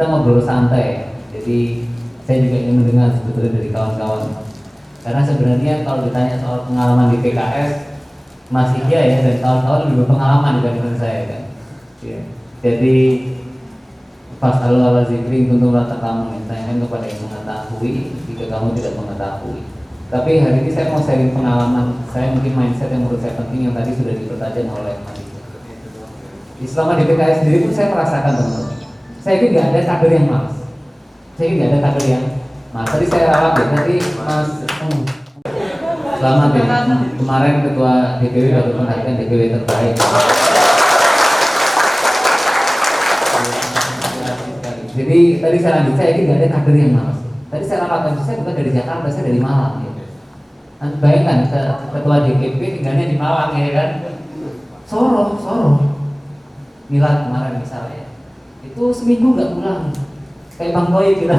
kita ngobrol santai ya. Jadi saya juga ingin mendengar sebetulnya dari kawan-kawan. Karena sebenarnya kalau ditanya soal pengalaman di PKS, Mas Ihya ya dan kawan-kawan lebih berpengalaman dibandingkan saya kan. Ya. Jadi pas ala zikri kuntum la ta'lamun, tanyakan kepada yang mengetahui jika kamu tidak mengetahui. Tapi hari ini saya mau sharing pengalaman saya, mungkin mindset yang menurut saya penting yang tadi sudah dipertajam oleh Mas Ihya. Selama di PKS sendiri pun saya merasakan teman-teman. Saya ini nggak ada kader yang malas. Saya ini nggak ada kader yang malas. Tadi saya rawat ya, tadi Mas selamat ya. Kemarin Ketua DPW dapat penghargaan DPW terbaik. Jadi tadi saya lanjut, saya ini nggak ada kader yang malas. Tadi saya rawat, saya bukan dari Jakarta, saya dari Malang ya. Nah, bayangkan Ketua DPP tinggalnya di Malang ya kan. Sorong. Milad kemarin misalnya. Itu seminggu nggak pulang, kayak Bang Toy kita.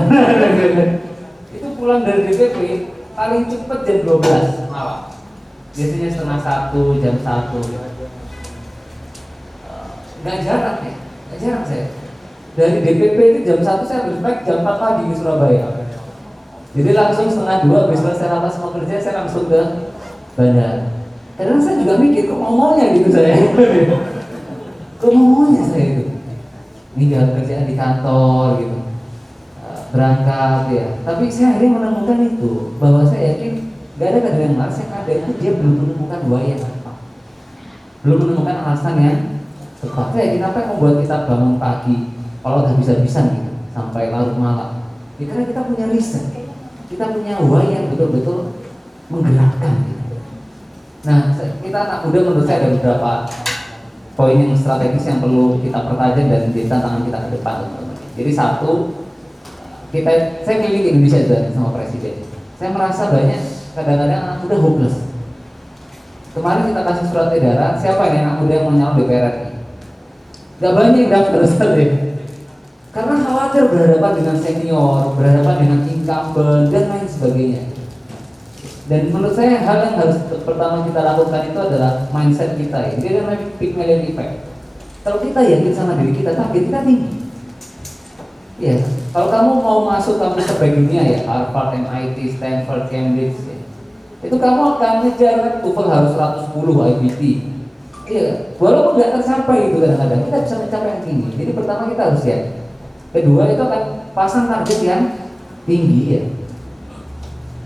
Itu pulang dari DPP paling cepat jam 12 malam, biasanya setengah 1, jam 1. Nggak jarang ya, nggak jarang saya dari DPP itu jam 1 saya berspek jam 4 pagi di Surabaya. Jadi langsung setengah 2 habis selesai rapat semua kerja saya langsung ke bandara. Kadang saya juga mikir kok maunya gitu saya. Kok maunya saya itu ini gak kerjaan di kantor gitu, berangkat ya. Tapi saya akhirnya menemukan itu, bahwa saya yakin gak ada kader yang malas. Yang ada itu dia belum menemukan buaya apa, belum menemukan alasan yang tepat. Saya yakin apa yang membuat kita bangun pagi kalau habis-habisan gitu sampai larut malam ya, karena kita punya riset, kita punya why yang betul-betul menggerakkan gitu. Nah, kita anak muda menurut saya ada beberapa poin yang strategis yang perlu kita pertajam dan menjadi tantangan kita ke depan, teman-teman. Jadi satu, saya keliling Indonesia juga sama Presiden. Saya merasa banyak kadang-kadang anak muda hopeless. Kemarin kita kasih surat edaran, siapa yang anak muda yang mau nyalon DPR RI? Gak banyak yang daftar saja. Karena khawatir berhadapan dengan senior, berhadapan dengan incumbent dan lain sebagainya. Dan menurut saya hal yang harus pertama kita lakukan itu adalah mindset kita ya. Dia namanya Pygmalion effect. Kalau kita yakin sama diri kita, target kita tinggi. Ya, kalau kamu mau masuk kampus terbaik dunia ya, Harvard, MIT, Stanford, Cambridge ya, itu kamu akan ngejar TOEFL harus 110 IBT. Iya, walaupun nggak tercapai itu kadang-kadang kita bisa mencapai yang tinggi. Jadi pertama kita harus siap. Kedua itu akan pasang target yang tinggi ya.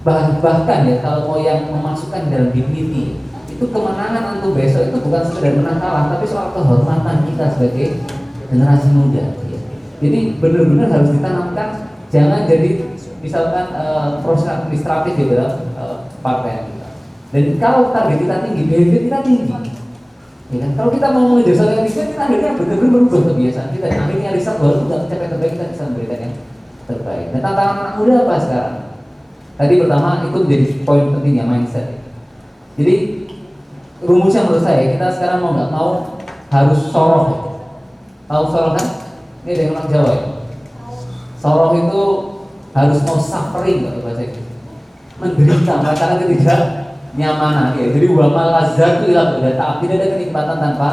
Bahkan ya kalau mau yang memasukkan dalam dignity, itu kemenangan untuk besok itu bukan sekedar menang kalah, tapi soal kehormatan kita sebagai generasi muda ya. Jadi benar-benar harus ditanamkan, jangan jadi misalkan proses administratif di dalam partai kita. Dan kalau target kita tinggi, behavior kita tinggi ya kan? Kalau kita mau mengejar soal yang tinggi, kita akhirnya benar-benar merubah kebiasaan kita, dan akhirnya riset walaupun tidak mencapai terbaik, kita bisa memberikan yang terbaik. Nah, tantangan anak muda apa sekarang? Tadi pertama itu menjadi poin penting ya, mindset. Jadi rumusnya menurut saya, kita sekarang mau nggak mau harus soroh. Tahu soroh kan? Ini dari orang Jawa ya. Soroh itu harus mau suffering kalau bahasa itu, menderita, merasakan ketidaknyamanan ya. Jadi wa malazatu ila bidata, tidak ada kenikmatan tanpa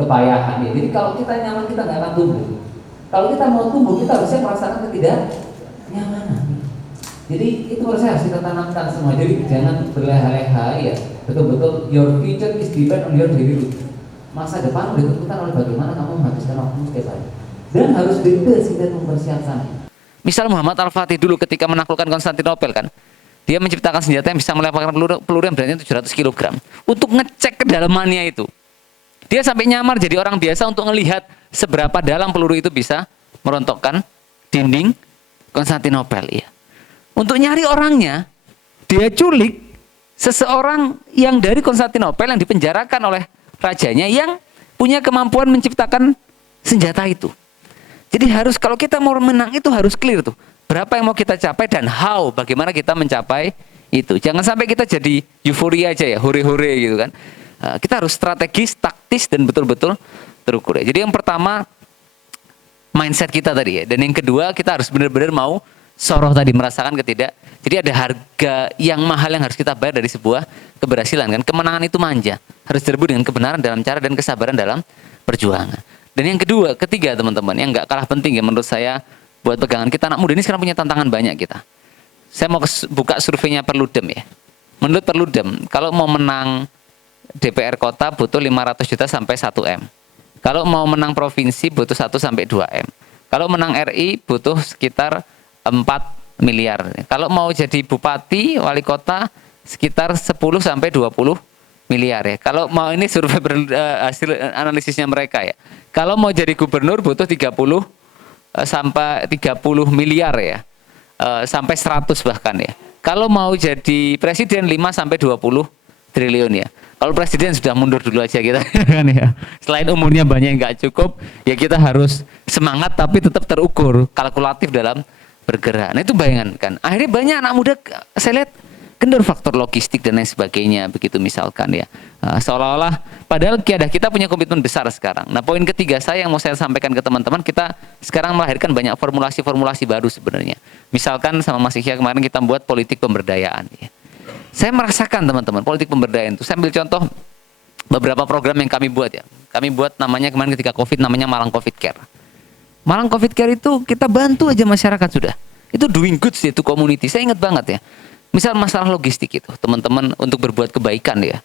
kepayahan ya. Jadi kalau kita nyaman, kita nggak akan tumbuh. Kalau kita mau tumbuh, kita harusnya merasakan ketidaknyamanan. Jadi itu menurut saya harus kita tanamkan semua. Jadi jangan berleha-leha ya. Betul-betul your future is depend on your daily routine. Masa depan ditentukan oleh bagaimana kamu menghabiskan waktu setiap hari. Dan harus detail dan mempersiapkan. Misal Muhammad Al-Fatih dulu ketika menaklukkan Konstantinopel kan, dia menciptakan senjata yang bisa melemparkan peluru yang beratnya 700 kg untuk ngecek kedalamannya itu. Dia sampai nyamar jadi orang biasa untuk melihat seberapa dalam peluru itu bisa merontokkan dinding Konstantinopel ya. Untuk nyari orangnya, dia culik seseorang yang dari Konstantinopel yang dipenjarakan oleh rajanya yang punya kemampuan menciptakan senjata itu. Jadi harus, kalau kita mau menang itu harus clear tuh. Berapa yang mau kita capai dan how, bagaimana kita mencapai itu. Jangan sampai kita jadi euforia aja ya, hore-hore gitu kan. Kita harus strategis, taktis dan betul-betul terukur ya. Jadi yang pertama mindset kita tadi ya. Dan yang kedua kita harus benar-benar mau soroh tadi, merasakan jadi ada harga yang mahal yang harus kita bayar dari sebuah keberhasilan kan. Kemenangan itu manja, harus direbut dengan kebenaran dalam cara dan kesabaran dalam perjuangan. Dan yang ketiga teman-teman, yang nggak kalah penting ya menurut saya, buat pegangan kita. Anak muda ini sekarang punya tantangan banyak kita. Saya mau buka surveinya Perludem ya. Menurut Perludem, kalau mau menang DPR kota butuh 500 juta sampai 1 M. Kalau mau menang provinsi butuh 1 sampai 2 M. Kalau menang RI butuh sekitar 4 miliar. Kalau mau jadi bupati, wali kota sekitar 10 sampai 20 miliar ya. Kalau mau ini survei hasil analisisnya mereka ya. Kalau mau jadi gubernur butuh 30 sampai 30 miliar ya. Sampai 100 bahkan ya. Kalau mau jadi presiden 5 sampai 20 triliun ya. Kalau presiden sudah mundur dulu aja kita kan ya. Selain umurnya banyak yang nggak cukup, ya kita harus semangat tapi tetap terukur, kalkulatif dalam bergerak. Nah itu bayangan kan. Akhirnya banyak anak muda saya lihat kendor faktor logistik dan lain sebagainya begitu misalkan ya. Seolah-olah padahal kita punya komitmen besar sekarang. Nah poin ketiga saya yang mau saya sampaikan ke teman-teman, kita sekarang melahirkan banyak formulasi-formulasi baru sebenarnya. Misalkan sama Mas Ikhya kemarin kita buat politik pemberdayaan ya. Saya merasakan teman-teman politik pemberdayaan itu. Saya ambil contoh beberapa program yang kami buat ya. Kami buat namanya kemarin ketika COVID namanya Malang COVID Care. Malang COVID Care itu kita bantu aja masyarakat sudah. Itu doing good sih itu community. Saya ingat banget ya. Misal masalah logistik itu, teman-teman untuk berbuat kebaikan ya.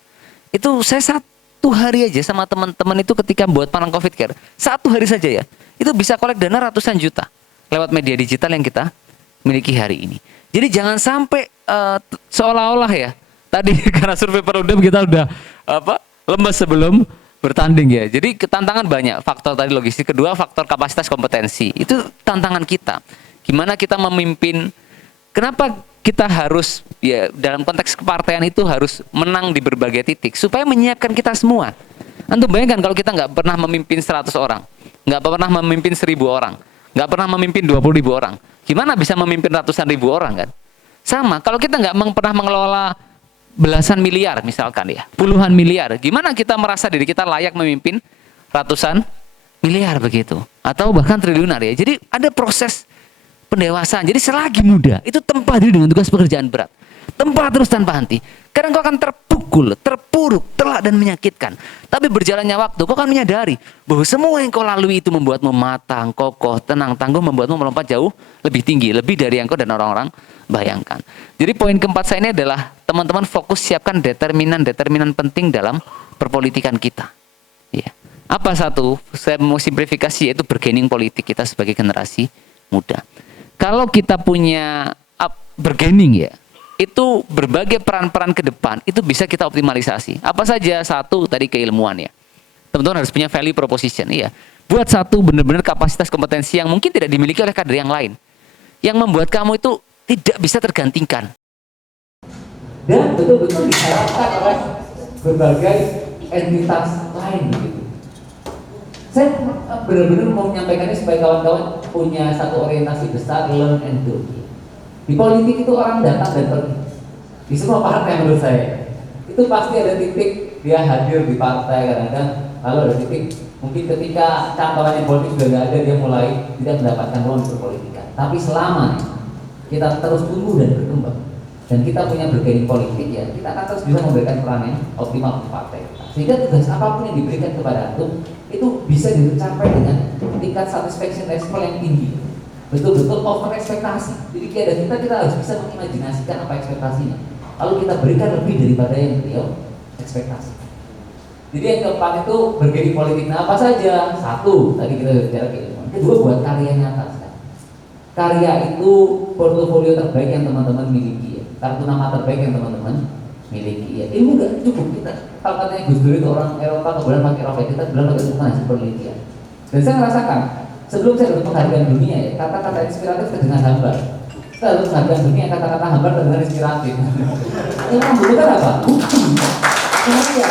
Itu saya 1 hari aja sama teman-teman itu ketika buat Malang COVID Care. 1 hari saja ya. Itu bisa kolek dana ratusan juta lewat media digital yang kita miliki hari ini. Jadi jangan sampai seolah-olah ya. Tadi karena survei Perludem kita udah lemes sebelum bertanding ya. Jadi tantangan banyak. Faktor tadi logistik, kedua faktor kapasitas kompetensi. Itu tantangan kita. Gimana kita memimpin? Kenapa kita harus ya dalam konteks kepartaian itu harus menang di berbagai titik supaya menyiapkan kita semua. Antum bayangkan kalau kita nggak pernah memimpin 100 orang, nggak pernah memimpin 1000 orang, nggak pernah memimpin 20.000 orang. Gimana bisa memimpin ratusan ribu orang kan? Sama, kalau kita nggak pernah mengelola belasan miliar misalkan ya, puluhan miliar, gimana kita merasa diri kita layak memimpin ratusan miliar begitu? Atau bahkan triliunan ya. Jadi ada proses pendewasaan. Jadi selagi muda, itu tempa diri dengan tugas pekerjaan berat. Tempa terus tanpa henti. Kadang kau akan terpukul, terpuruk, telak dan menyakitkan. Tapi berjalannya waktu, kau akan menyadari bahwa semua yang kau lalui itu membuatmu matang, kokoh, tenang, tangguh, membuatmu melompat jauh lebih tinggi, lebih dari yang kau dan orang-orang bayangkan. Jadi poin keempat saya ini adalah teman-teman fokus siapkan determinan penting dalam perpolitikan kita. Ya. Apa satu? Saya mau simplifikasi yaitu bargaining politik kita sebagai generasi muda. Kalau kita punya bargaining ya, itu berbagai peran-peran ke depan itu bisa kita optimalisasi. Apa saja? Satu tadi keilmuan ya. Teman-teman harus punya value proposition. Iya. Buat satu benar-benar kapasitas kompetensi yang mungkin tidak dimiliki oleh kader yang lain. Yang membuat kamu itu tidak bisa tergantikan. Dan betul-betul diharapkan oleh berbagai entitas lain gitu. Saya benar-benar mau menyampaikannya supaya kawan-kawan punya satu orientasi besar, learn and do. Di politik itu orang datang dan pergi. Di semua partai menurut saya itu pasti ada titik dia hadir di partai kadang-kadang, lalu ada titik mungkin ketika cantolannya politik sudah nggak ada dia mulai tidak mendapatkan ruang berpolitikan. Tapi selama kita terus tumbuh dan berkembang dan kita punya bargaining politik ya, kita akan terus bisa memberikan peran yang optimal untuk partai kita. Sehingga tugas apapun yang diberikan kepada antum itu bisa dicapai dengan tingkat satisfaction level yang tinggi. Betul-betul over ekspektasi. Jadi kita harus bisa mengimajinasikan apa ekspektasinya. Lalu kita berikan lebih daripada yang beliau ekspektasi. Jadi yang keempat itu bargaining politik. Nah apa saja? Satu, tadi kita bicara keilmuan. Kedua, buat karya nyata. Karya itu portofolio terbaik yang teman-teman miliki ya. Kartu nama terbaik yang teman-teman miliki ya. Ilmu gak cukup kita. Kalau katanya Gus Dur itu orang Eropa kemudian pakai roket, kita bilang pakai hasil penelitian. Dan saya merasakan sebelum saya dapat penghargaan dunia ya, kata-kata inspiratif terdengar hambar. Setelah dapat penghargaan dunia, kata-kata hambar terdengar inspiratif. Yang kamu butuhkan apa? Bukti. Karya.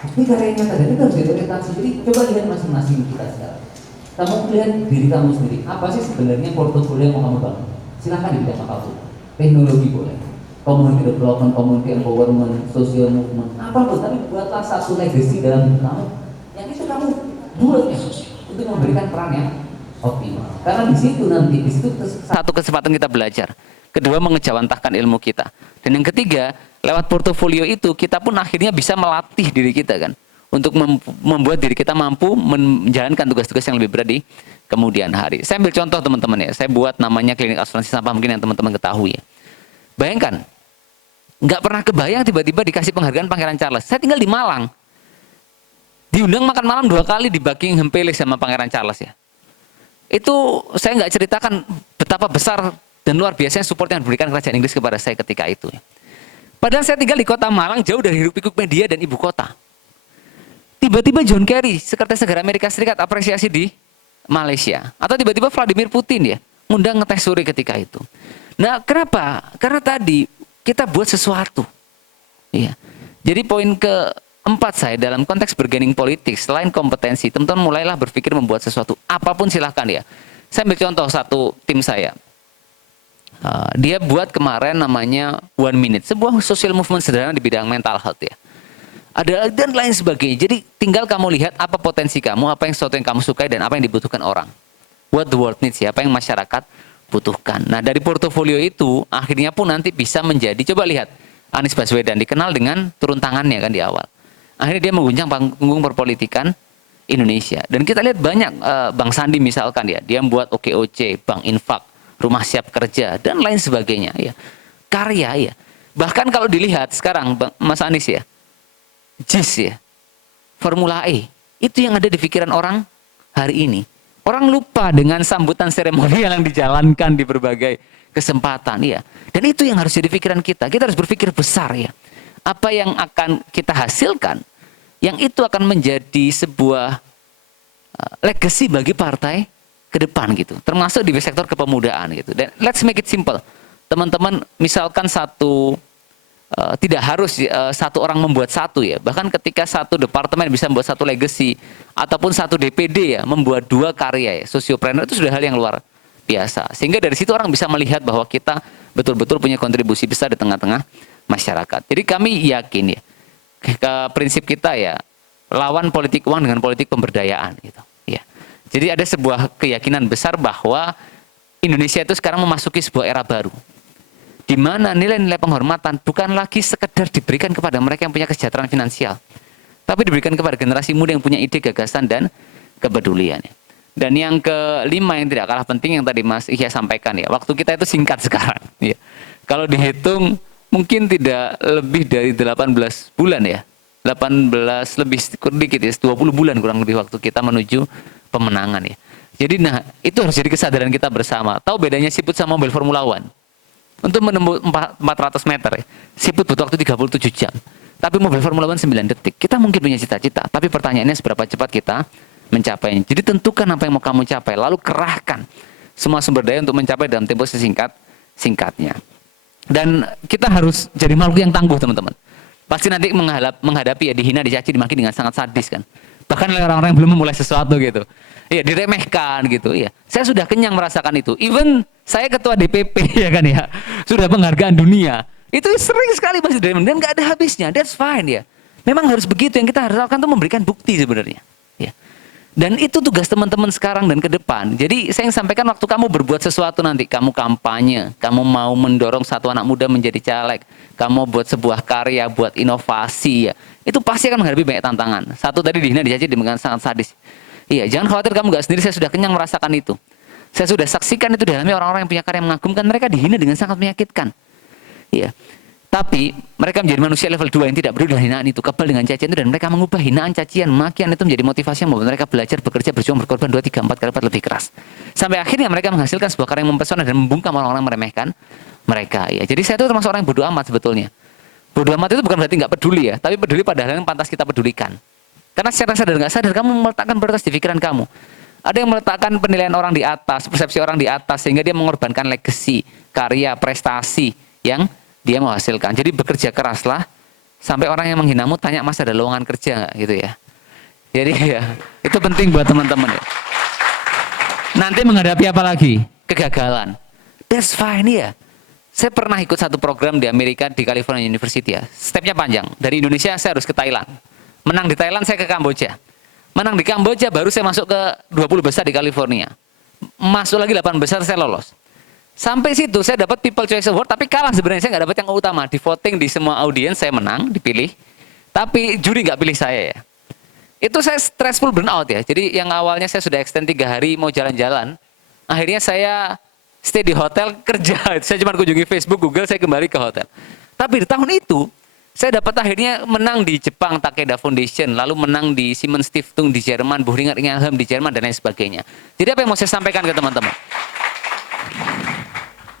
Ini karyanya tadi itu harus diorientasi. Jadi coba lihat masing-masing kita sekarang. Kamu lihat diri kamu sendiri. Apa sih sebenarnya portofolio yang mau kamu bangun? Silakan di bidang apapun. Teknologi boleh, community development, community empowerment, social movement, apapun. Tapi buatlah satu legacy dalam hidup kamu. Yang itu kamu buatnya untuk memberikan peran yang optimal. Karena di situ nanti satu kesempatan kita belajar. Kedua, mengejawantahkan ilmu kita. Dan yang ketiga, lewat portofolio itu kita pun akhirnya bisa melatih diri kita kan untuk membuat diri kita mampu menjalankan tugas-tugas yang lebih berat di kemudian hari. Saya ambil contoh teman-teman ya, saya buat namanya klinik asuransi sampah mungkin yang teman-teman ketahui ya. Bayangkan, nggak pernah kebayang tiba-tiba dikasih penghargaan Pangeran Charles. Saya tinggal di Malang, diundang makan malam 2 kali di Buckingham Palace sama Pangeran Charles ya. Itu saya nggak ceritakan betapa besar dan luar biasanya support yang diberikan kerajaan Inggris kepada saya ketika itu ya. Padahal saya tinggal di kota Malang, jauh dari hiruk-pikuk media dan ibu kota. Tiba-tiba John Kerry, Sekretaris Negara Amerika Serikat, apresiasi di Malaysia. Atau tiba-tiba Vladimir Putin ya, ngundang ngetes sore ketika itu. Nah, kenapa? Karena tadi kita buat sesuatu. Ya. Jadi poin keempat saya dalam konteks bergaining politik, selain kompetensi, teman-teman mulailah berpikir membuat sesuatu. Apapun silahkan ya. Saya ambil contoh satu tim saya. Dia buat kemarin namanya 1 Minute, sebuah social movement sederhana di bidang mental health ya. Ada dan lain sebagainya. Jadi tinggal kamu lihat apa potensi kamu, apa yang sesuatu yang kamu sukai dan apa yang dibutuhkan orang. What the world needs ya, apa yang masyarakat butuhkan. Nah dari portofolio itu akhirnya pun nanti bisa menjadi, coba lihat Anies Baswedan dikenal dengan turun tangannya kan di awal. Akhirnya dia mengguncang panggung perpolitikan Indonesia. Dan kita lihat banyak Bang Sandi misalkan ya, dia membuat OKOC, Bank Infak, Rumah Siap Kerja dan lain sebagainya ya. Karya ya. Bahkan kalau dilihat sekarang Mas Anies ya, JIS ya, Formula E, itu yang ada di pikiran orang hari ini. Orang lupa dengan sambutan seremonial yang dijalankan di berbagai kesempatan ya. Dan itu yang harus jadi pikiran kita. Kita harus berpikir besar ya. Apa yang akan kita hasilkan, yang itu akan menjadi sebuah legacy bagi partai ke depan gitu, termasuk di sektor kepemudaan gitu. Dan let's make it simple, teman-teman. Misalkan tidak harus satu orang membuat satu ya. Bahkan ketika satu departemen bisa membuat satu legacy, ataupun satu DPD ya membuat 2 karya ya, sosiopreneur, itu sudah hal yang luar biasa. Sehingga dari situ orang bisa melihat bahwa kita betul-betul punya kontribusi besar di tengah-tengah masyarakat. Jadi kami yakin ya, prinsip kita ya, lawan politik uang dengan politik pemberdayaan gitu. Jadi ada sebuah keyakinan besar bahwa Indonesia itu sekarang memasuki sebuah era baru, di mana nilai-nilai penghormatan bukan lagi sekedar diberikan kepada mereka yang punya kesejahteraan finansial, tapi diberikan kepada generasi muda yang punya ide, gagasan, dan kepedulian. Dan yang kelima yang tidak kalah penting yang tadi Mas Ihya sampaikan ya, waktu kita itu singkat sekarang. Ya. Kalau dihitung mungkin tidak lebih dari 18 bulan ya, 18 lebih sedikit ya, 20 bulan kurang lebih waktu kita menuju pemenangan ya. Jadi nah itu harus jadi kesadaran kita bersama. Tahu bedanya siput sama mobil Formula One? Untuk menempuh 400 meter ya, siput butuh waktu 37 jam. Tapi mobil Formula One 9 detik. Kita mungkin punya cita-cita, tapi pertanyaannya seberapa cepat kita mencapainya. Jadi tentukan apa yang mau kamu capai, lalu kerahkan semua sumber daya untuk mencapai dalam tempo singkatnya. Dan kita harus jadi makhluk yang tangguh teman-teman. Pasti nanti menghadapi ya, dihina, dicaci, dimaki dengan sangat sadis kan. Bahkan oleh orang-orang yang belum memulai sesuatu gitu. Iya, diremehkan gitu ya. Saya sudah kenyang merasakan itu. Even saya ketua DPP ya kan ya. Sudah penghargaan dunia. Itu sering sekali pasti dan nggak ada habisnya. That's fine ya. Memang harus begitu, yang kita harus lakukan itu memberikan bukti sebenarnya. Ya. Dan itu tugas teman-teman sekarang dan ke depan. Jadi saya yang sampaikan, waktu kamu berbuat sesuatu nanti, kamu kampanye, kamu mau mendorong satu anak muda menjadi caleg, kamu buat sebuah karya, buat inovasi ya, itu pasti akan menghadapi banyak tantangan. Satu tadi dihina, dicaci dengan sangat sadis. Iya, jangan khawatir, kamu nggak sendiri, saya sudah kenyang merasakan itu. Saya sudah saksikan itu dalamnya orang-orang yang punya karya yang mengagumkan, mereka dihina dengan sangat menyakitkan. Iya. Tapi mereka menjadi manusia level 2 yang tidak peduli dengan hinaan itu, kebal dengan cacian itu, dan mereka mengubah hinaan, cacian, makian itu menjadi motivasi yang membuat mereka belajar, bekerja, berjuang, berkorban 2, 3, 4 kali lipat lebih keras. Sampai akhirnya mereka menghasilkan sebuah karya yang mempesona dan membungkam orang-orang meremehkan mereka. Ya. Jadi saya itu termasuk orang yang bodoh amat sebetulnya. Bodoh amat itu bukan berarti nggak peduli ya, tapi peduli pada hal yang pantas kita pedulikan. Karena secara sadar nggak sadar kamu meletakkan prioritas di pikiran kamu. Ada yang meletakkan penilaian orang di atas, persepsi orang di atas, sehingga dia mengorbankan legacy, karya, prestasi yang dia mau hasilkan. Jadi bekerja keraslah, sampai orang yang menghinamu tanya, Mas ada lowongan kerja nggak gitu ya. Jadi ya itu penting buat teman-teman ya. Nanti menghadapi apa lagi? Kegagalan. That's fine ya. Saya pernah ikut satu program di Amerika, di California University ya. Stepnya panjang. Dari Indonesia saya harus ke Thailand. Menang di Thailand saya ke Kamboja. Menang di Kamboja baru saya masuk ke 20 besar di California. Masuk lagi 8 besar saya lolos. Sampai situ saya dapat People Choice Award, tapi kalah sebenarnya, saya nggak dapat yang utama. Di voting di semua audiens saya menang, dipilih. Tapi juri nggak pilih saya ya. Itu saya stressful burnout ya. Jadi yang awalnya saya sudah extend 3 hari mau jalan-jalan, akhirnya saya stay di hotel kerja. Saya cuma kunjungi Facebook, Google, saya kembali ke hotel. Tapi di tahun itu saya dapat akhirnya menang di Jepang Takeda Foundation, lalu menang di Siemens Stiftung di Jerman, Boehringer Ingelheim di Jerman dan lain sebagainya. Jadi apa yang mau saya sampaikan ke teman-teman?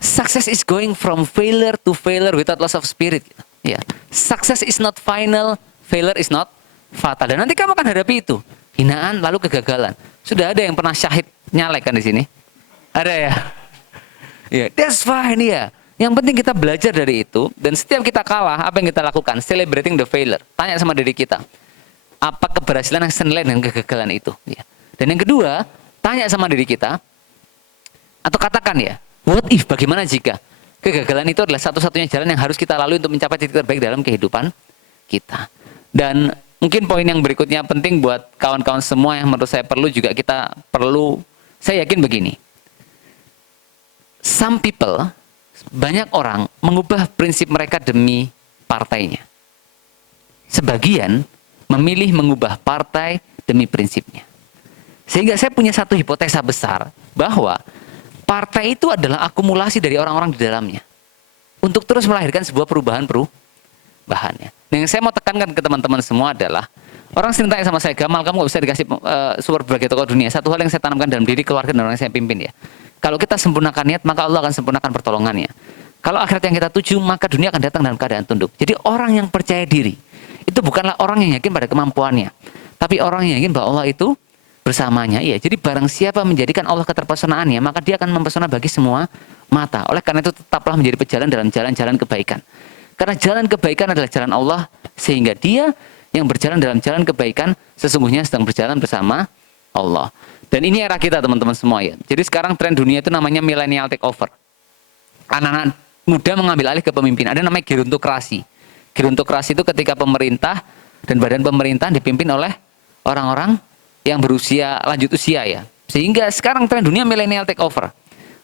Success is going from failure to failure without loss of spirit. Ya, success is not final, failure is not fatal. Dan nanti kamu akan hadapi itu, hinaan lalu kegagalan. Sudah ada yang pernah syahid nyalek kan di sini? Ada ya? Ya, that's fine ya. Yang penting kita belajar dari itu dan setiap kita kalah, apa yang kita lakukan? Celebrating the failure. Tanya sama diri kita, apa keberhasilan yang senilai dengan kegagalan itu? Ya. Dan yang kedua, tanya sama diri kita atau katakan ya, what if, bagaimana jika kegagalan itu adalah satu-satunya jalan yang harus kita lalui untuk mencapai titik terbaik dalam kehidupan kita. Dan mungkin poin yang berikutnya penting buat kawan-kawan semua yang menurut saya perlu juga kita perlu, saya yakin begini. Some people, banyak orang mengubah prinsip mereka demi partainya. Sebagian memilih mengubah partai demi prinsipnya. Sehingga saya punya satu hipotesa besar bahwa partai itu adalah akumulasi dari orang-orang di dalamnya untuk terus melahirkan sebuah perubahannya. Nah, yang saya mau tekankan ke teman-teman semua adalah orang sering tanya sama saya, Gamal, kamu nggak bisa dikasih support berbagai tokoh dunia. Satu hal yang saya tanamkan dalam diri keluarga dan orang yang saya pimpin ya. Kalau kita sempurnakan niat, maka Allah akan sempurnakan pertolongannya. Kalau akhirat yang kita tuju, maka dunia akan datang dalam keadaan tunduk. Jadi orang yang percaya diri itu bukanlah orang yang yakin pada kemampuannya, tapi orang yang yakin bahwa Allah itu bersamanya. Iya, jadi barang siapa menjadikan Allah keterpesonaannya, maka dia akan mempesona bagi semua mata. Oleh karena itu tetaplah menjadi pejalan dalam jalan-jalan kebaikan. Karena jalan kebaikan adalah jalan Allah, sehingga dia yang berjalan dalam jalan kebaikan sesungguhnya sedang berjalan bersama Allah. Dan ini era kita teman-teman semua ya. Jadi sekarang tren dunia itu namanya millennial takeover. Anak-anak muda mengambil alih kepemimpinan. Ada namanya gerontokrasi. Gerontokrasi itu ketika pemerintah dan badan pemerintahan dipimpin oleh orang-orang yang berusia lanjut usia ya. Sehingga sekarang tren dunia millennial takeover.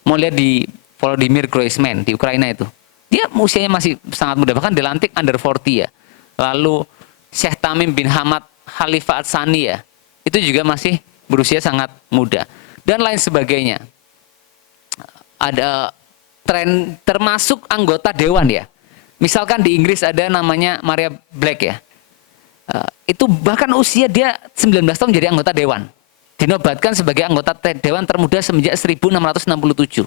Mau lihat di Volodymyr Groisman di Ukraina itu. Dia usianya masih sangat muda, bahkan dilantik under 40 ya. Lalu Syekh Tamim bin Hamad Khalifah Ats-Tsani ya. Itu juga masih berusia sangat muda. Dan lain sebagainya. Ada tren termasuk anggota dewan ya. Misalkan di Inggris ada namanya Maria Black ya. Itu bahkan usia dia 19 tahun jadi anggota dewan. Dinobatkan sebagai anggota dewan termuda semenjak 1667.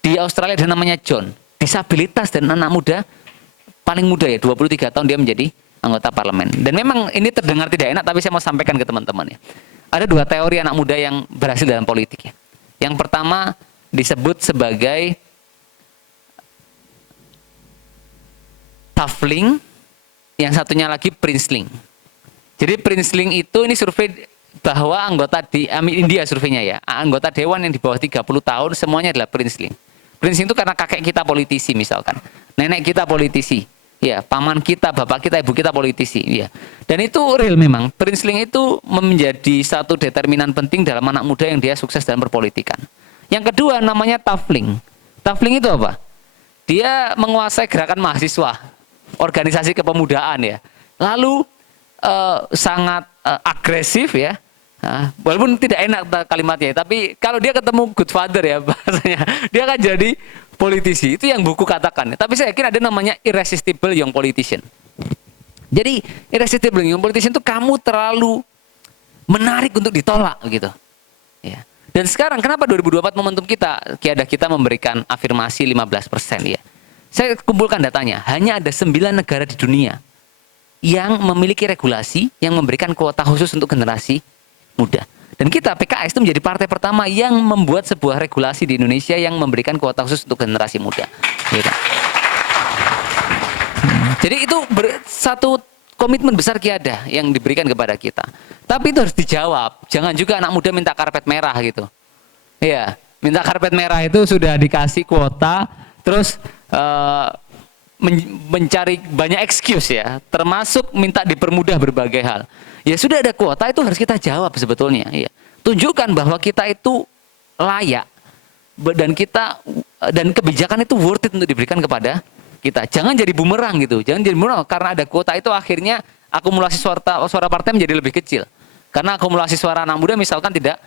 Di Australia ada namanya John. Disabilitas dan anak muda paling muda ya, 23 tahun dia menjadi anggota parlemen. Dan memang ini terdengar tidak enak, tapi saya mau sampaikan ke teman-teman ya. Ada 2 teori anak muda yang berhasil dalam politik ya. Yang pertama disebut sebagai Tafling, yang satunya lagi Princeling. Jadi Princeling itu ini survei bahwa anggota di India surveinya ya, anggota dewan yang di bawah 30 tahun semuanya adalah Princeling. Princeling itu karena kakek kita politisi misalkan, nenek kita politisi, ya, paman kita, bapak kita, ibu kita politisi, ya. Dan itu real memang. Princeling itu menjadi satu determinan penting dalam anak muda yang dia sukses dalam berpolitikan. Yang kedua namanya Tafling. Tafling itu apa? Dia menguasai gerakan mahasiswa, organisasi kepemudaan ya. Lalu sangat agresif ya. Walaupun tidak enak kalimatnya, tapi kalau dia ketemu good father ya bahasanya, dia akan jadi politisi. Itu yang buku katakan. Tapi saya yakin ada namanya irresistible young politician. Jadi irresistible young politician itu kamu terlalu menarik untuk ditolak gitu. Ya. Dan sekarang kenapa 2024 momentum kita, kiadah kita memberikan afirmasi 15% ya. Saya kumpulkan datanya, hanya ada 9 negara di dunia yang memiliki regulasi yang memberikan kuota khusus untuk generasi muda. Dan kita PKS itu menjadi partai pertama yang membuat sebuah regulasi di Indonesia yang memberikan kuota khusus untuk generasi muda. Gitu. Jadi itu satu komitmen besar kiadah yang diberikan kepada kita. Tapi itu harus dijawab. Jangan juga anak muda minta karpet merah gitu. Iya, minta karpet merah itu sudah dikasih kuota, terus mencari banyak excuse ya, termasuk minta dipermudah berbagai hal. Ya sudah ada kuota, itu harus kita jawab sebetulnya. Ya. Tunjukkan bahwa kita itu layak dan kebijakan itu worth it untuk diberikan kepada kita. Jangan jadi bumerang gitu. Jangan jadi bumerang karena ada kuota itu akhirnya akumulasi suara partai menjadi lebih kecil. Karena akumulasi suara anak muda misalkan tidak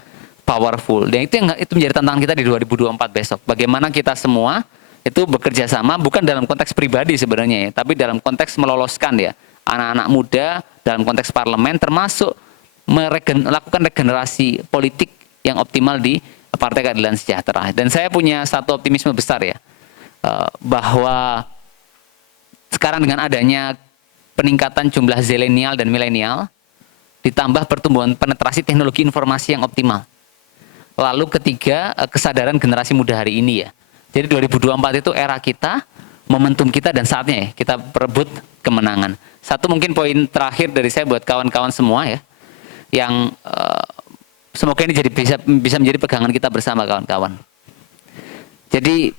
powerful. Dan itu menjadi tantangan kita di 2024 besok. Bagaimana kita semua itu bekerja sama bukan dalam konteks pribadi sebenarnya ya, tapi dalam konteks meloloskan ya anak-anak muda dalam konteks parlemen, termasuk melakukan regenerasi politik yang optimal di Partai Keadilan Sejahtera. Dan saya punya satu optimisme besar ya, bahwa sekarang dengan adanya peningkatan jumlah zilenial dan milenial, ditambah pertumbuhan penetrasi teknologi informasi yang optimal. Lalu ketiga, kesadaran generasi muda hari ini ya. Jadi 2024 itu era kita, momentum kita, dan saatnya ya kita perebut kemenangan. Satu mungkin poin terakhir dari saya buat kawan-kawan semua ya, yang semoga ini jadi bisa menjadi pegangan kita bersama kawan-kawan. Jadi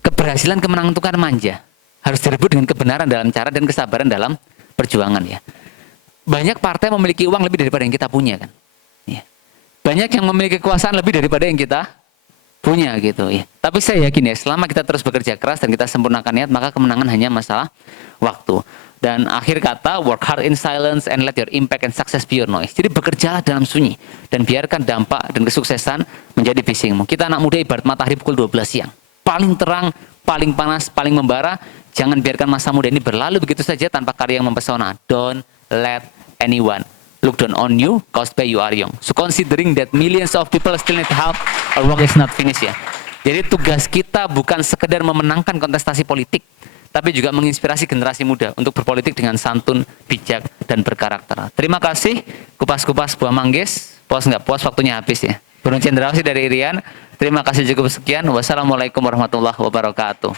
keberhasilan kemenangan itu kan manja, harus direbut dengan kebenaran dalam cara dan kesabaran dalam perjuangan ya. Banyak partai memiliki uang lebih daripada yang kita punya kan. Ya. Banyak yang memiliki kekuasaan lebih daripada yang kita punya gitu ya. Tapi saya yakin ya, selama kita terus bekerja keras dan kita sempurnakan niat, maka kemenangan hanya masalah waktu. Dan akhir kata, work hard in silence and let your impact and success be your noise. Jadi bekerjalah dalam sunyi dan biarkan dampak dan kesuksesan menjadi bisingmu. Kita anak muda ibarat matahari pukul 12 siang. Paling terang, paling panas, paling membara. Jangan biarkan masa muda ini berlalu begitu saja tanpa karya yang mempesona. Don't let anyone look down on you caused by you are young. So considering that millions of people still need help, our work is not finished ya. Jadi tugas kita bukan sekedar memenangkan kontestasi politik, tapi juga menginspirasi generasi muda untuk berpolitik dengan santun, bijak, dan berkarakter. Terima kasih, kupas-kupas buah manggis. Puas nggak puas, waktunya habis ya. Burung Cendrawasih dari Irian. Terima kasih, cukup sekian. Wassalamualaikum warahmatullahi wabarakatuh.